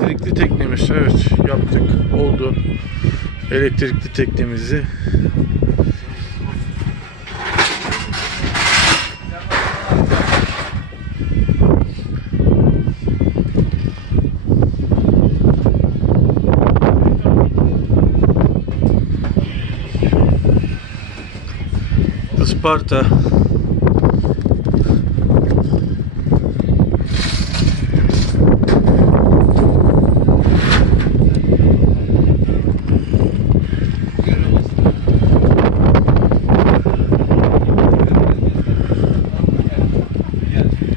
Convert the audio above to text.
Elektrikli teknemiz, evet, yaptık, oldu elektrikli teknemizi. Isparta